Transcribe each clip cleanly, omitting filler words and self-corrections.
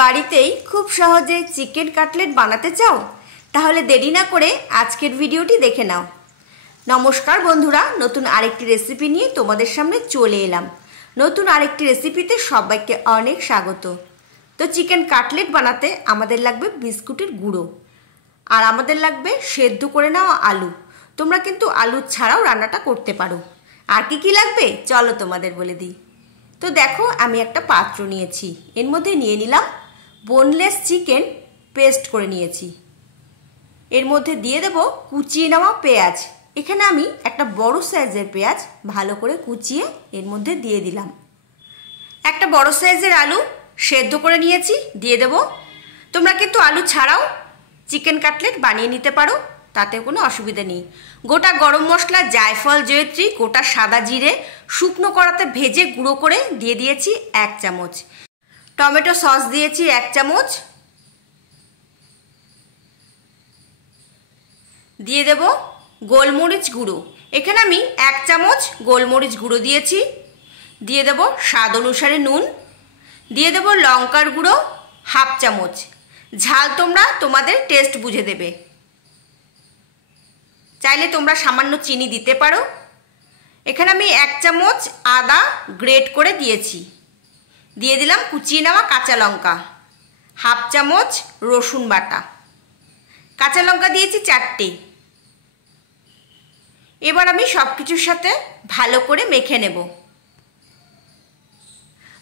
বাড়িতেই খুব সহজে চিকেন কাটলেট বানাতে চাও? তাহলে দেরি না করে আজকের ভিডিওটি দেখে নাও। নমস্কার বন্ধুরা, নতুন আরেকটি রেসিপি নিয়ে তোমাদের সামনে চলে এলাম। নতুন আরেকটি রেসিপিতে সবাইকে অনেক স্বাগত। তো চিকেন কাটলেট বানাতে আমাদের লাগবে বিস্কুটের গুঁড়ো, আর আমাদের লাগবে সেদ্ধ করে নেওয়া আলু। তোমরা কিন্তু আলু ছাড়াও রান্নাটা করতে পারো। আর কি লাগবে চলো তোমাদের বলে দিই। তো দেখো, আমি একটা পাত্র নিয়েছি, এর মধ্যে নিয়ে নিলাম বোনলেস চিকেন পেস্ট করে নিয়েছি। এর মধ্যে দিয়ে দেব কুচিয়ে নেওয়া পেঁয়াজ। এখানে আমি একটা বড় সাইজের পেঁয়াজ ভালো করে কুচিয়ে এর মধ্যে দিয়ে দিলাম। একটা বড় সাইজের আলু সেদ্ধ করে নিয়েছি, দিয়ে দেব। তোমরা কিন্তু আলু ছাড়াও চিকেন কাটলেট বানিয়ে নিতে পারো, তাতে কোনো অসুবিধা নেই। গোটা গরম মশলা, জায়ফল, জয়িত্রী, গোটা সাদা জিরে শুকনো কড়াতে ভেজে গুঁড়ো করে দিয়ে দিয়েছি 1 চামচ। টমেটো সস দিয়েছি 1 চামচ। দিয়ে দেব গোলমরিচ গুঁড়ো। এখানে আমি 1 চামচ গোলমরিচ গুঁড়ো দিয়েছি। দিয়ে দেব স্বাদ অনুসারে নুন। দিয়ে দেব লঙ্কার গুঁড়ো 1/2 চামচ। ঝাল তোমরা তোমাদের টেস্ট বুঝে দেবে, চাইলে তোমরা সামান্য চিনি দিতে পারো। এখানে আমি 1 চামচ আদা গ্রেট করে দিয়েছি। দিয়ে দিলাম কুচিয়ে নেওয়া কাঁচা লঙ্কা, 1/2 চামচ রসুন বাটা, কাঁচা লঙ্কা দিয়েছি 4টে। এবার আমি সব কিছুর সাথে ভালো করে মেখে নেব।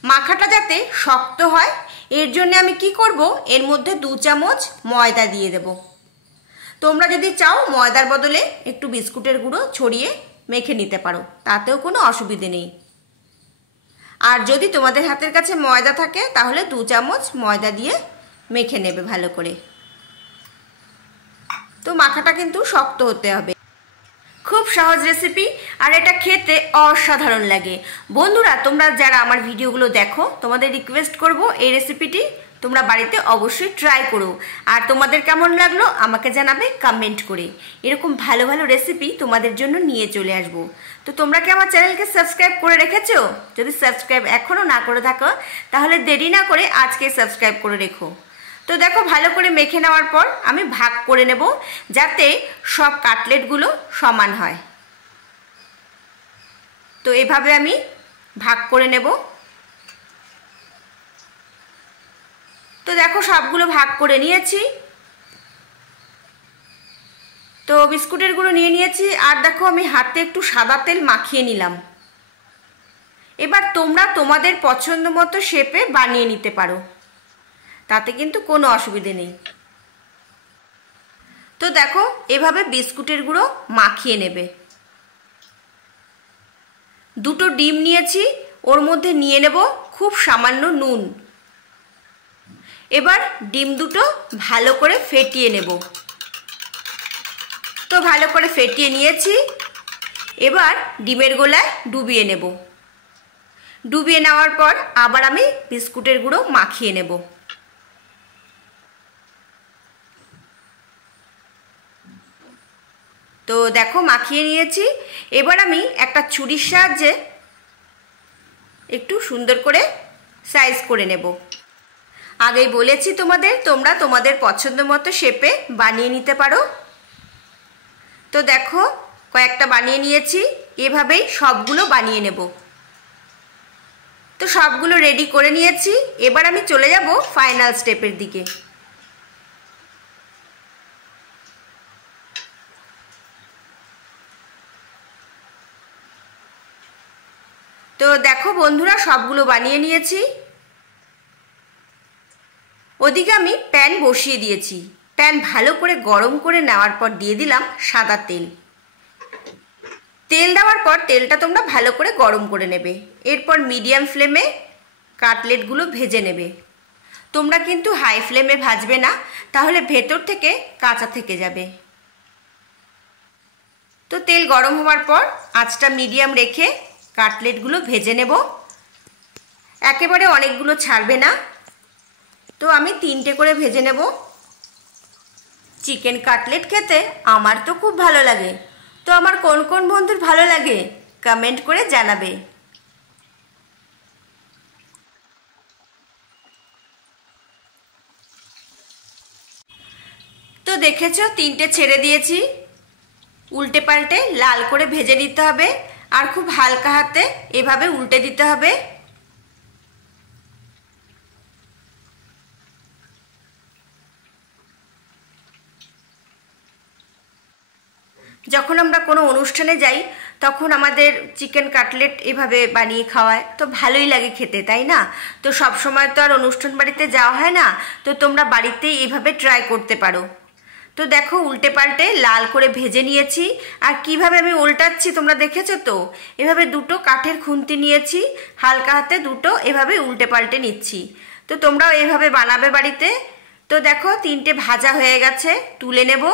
মাখাটা যাতে শক্ত হয় এর জন্য আমি কি করব, এর মধ্যে 2 চামচ ময়দা দিয়ে দেব। তোমরা যদি চাও ময়দার বদলে একটু বিস্কুটের গুঁড়ো ছড়িয়ে মেখে নিতে পারো, তাতেও কোনো অসুবিধে নেই। আর যদি তোমাদের হাতের কাছে ময়দা থাকে তাহলে 2 চামচ ময়দা দিয়ে মেখে নেবে ভালো করে। তো মাখাটা কিন্তু শক্ত হতে হবে। খুব সহজ রেসিপি, আর এটা খেতে অসাধারণ লাগে। বন্ধুরা, তোমরা যারা আমার ভিডিওগুলো দেখো, তোমাদের রিকোয়েস্ট করব এই রেসিপিটি তোমরা বাড়িতে অবশ্যই ট্রাই করো। আর তোমাদের কেমন লাগলো আমাকে জানাবে কমেন্ট করে। এরকম ভালো ভালো রেসিপি তোমাদের জন্য নিয়ে চলে আসব। তো তোমরা কি আমার চ্যানেলকে সাবস্ক্রাইব করে রেখেছো? যদি সাবস্ক্রাইব এখনও না করে থাকো তাহলে দেরি না করে আজকে সাবস্ক্রাইব করে রেখো। তো দেখো, ভালো করে মেখে নেওয়ার পর আমি ভাগ করে নেব যাতে সব কাটলেটগুলো সমান হয়। তো এভাবে আমি ভাগ করে নেব। তো দেখো, সবগুলো ভাগ করে নিয়েছি। তো বিস্কুটের গুঁড়ো নিয়ে নিয়েছি, আর দেখো আমি হাতে একটু সাদা তেল মাখিয়ে নিলাম। এবার তোমরা তোমাদের পছন্দ মতো শেপে বানিয়ে নিতে পারো, তাতে কিন্তু কোনো অসুবিধে নেই। তো দেখো, এভাবে বিস্কুটের গুঁড়ো মাখিয়ে নেবে। 2টো ডিম নিয়েছি, ওর মধ্যে নিয়ে নেব খুব সামান্য নুন। এবার ডিম দুটো ভালো করে ফেটিয়ে নেব। তো ভালো করে ফেটিয়ে নিয়েছি। এবার ডিমের গোলায় ডুবিয়ে নেব। ডুবিয়ে নেওয়ার পর আবার আমি বিস্কুটের গুঁড়ো মাখিয়ে নেব। তো দেখো, মাখিয়ে নিয়েছি। এবার আমি একটা ছুরির সাহায্যে একটু সুন্দর করে সাইজ করে নেব। আগেই বলেছি তোমাদের, তোমরা তোমাদের পছন্দ মতো শেপে বানিয়ে নিতে পারো। তো দেখো, কয়েকটা বানিয়ে নিয়েছি, এভাবেই সবগুলো বানিয়ে নেব। তো সবগুলো রেডি করে নিয়েছি। এবার আমি চলে যাব ফাইনাল স্টেপের দিকে। তো দেখো বন্ধুরা, সবগুলো বানিয়ে নিয়েছি। ওদিকে আমি প্যান বসিয়ে দিয়েছি। প্যান ভালো করে গরম করে নেওয়ার পর দিয়ে দিলাম সাদা তেল। তেল দেওয়ার পর তেলটা তোমরা ভালো করে গরম করে নেবে। এরপর মিডিয়াম ফ্লেমে কাটলেটগুলো ভেজে নেবে। তোমরা কিন্তু হাই ফ্লেমে ভাজবে না, তাহলে ভেতর থেকে কাঁচা থেকে যাবে। তো তেল গরম হওয়ার পর আঁচটা মিডিয়াম রেখে কাটলেটগুলো ভেজে নেব। একেবারে অনেকগুলো ছাড়বে না। তো আমি 3টে করে ভেজে নেব। চিকেন কাটলেট খেতে আমার তো খুব ভালো লাগে। তো আমার কোন কোন বন্ধুর ভালো লাগে কমেন্ট করে জানাবে। তো দেখেছো 3টে ছেড়ে দিয়েছি। উল্টে পাল্টে লাল করে ভেজে নিতে হবে আর খুব হালকা হাতে এভাবে উল্টে দিতে হবে। যখন আমরা কোনো অনুষ্ঠানে যাই তখন আমাদের চিকেন কাটলেট এভাবে বানিয়ে খাওয়ায়, তো ভালোই লাগে খেতে, তাই না? তো সব সময় তো আর অনুষ্ঠান বাড়িতে যাওয়া হয় না, তো তোমরা বাড়িতেই এইভাবে ট্রাই করতে পারো। তো দেখো উল্টে পাল্টে লাল করে ভেজে নিয়েছি। আর কিভাবে আমি উল্টাচ্ছি তোমরা দেখেছো তো, এভাবে দুটো কাঠের খুন্তি নিয়েছি, হালকা হাতে দুটো এভাবে উল্টে পাল্টে নিচ্ছি। তো তোমরাও এভাবে বানাবে বাড়িতে। তো দেখো 3টে ভাজা হয়ে গেছে, তুলে নেব।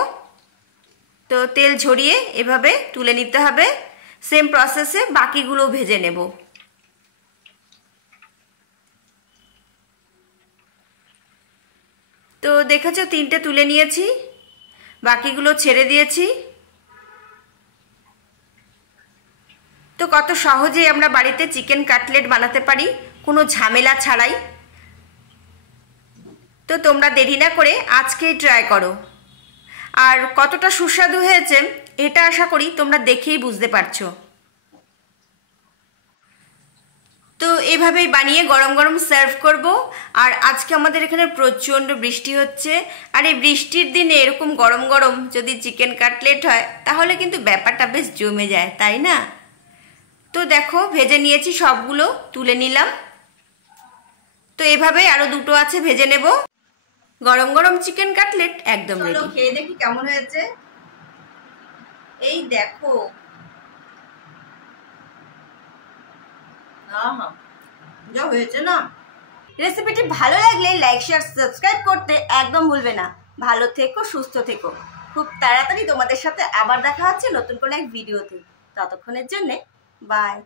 তো তেল ঝরিয়ে এভাবে তুলে নিতে হবে। সেম প্রসেসে বাকিগুলো ভেজে নেব। তো দেখেছো 3টে তুলে নিয়েছি, বাকিগুলো ছেড়ে দিয়েছি। তো কত সহজেই আমরা বাড়িতে চিকেন কাটলেট বানাতে পারি কোনো ঝামেলা ছাড়াই। তো তোমরা দেরি না করে আজকেই ট্রাই করো। আর কতটা সুস্বাদু হয়েছে এটা আশা করি তোমরা দেখেই বুঝতে পারছো। তো এভাবেই বানিয়ে গরম গরম সার্ভ করব। আর আজকে আমাদের এখানে প্রচণ্ড বৃষ্টি হচ্ছে, আর এই বৃষ্টির দিনে এরকম গরম গরম যদি চিকেন কাটলেট হয় তাহলে কিন্তু ব্যাপারটা বেশ জমে যায়, তাই না? তো দেখো ভেজে নিয়েছি, সবগুলো তুলে নিলাম। তো এভাবেই আরও দুটো আছে, ভেজে নেব। গরম গরম চিকেন কাটলেট একদম রেডি। খেয়ে দেখি কেমন হয়েছে। এই দেখো, যা হয়েছে না। রেসিপিটি ভালো লাগলে লাইক শেয়ার সাবস্ক্রাইব করতে একদম ভুলবে না। ভালো থেকো, সুস্থ থেকো। খুব তাড়াতাড়ি তোমাদের সাথে আবার দেখা হচ্ছে নতুন কোনো এক ভিডিওতে। ততক্ষণের জন্যে বাই।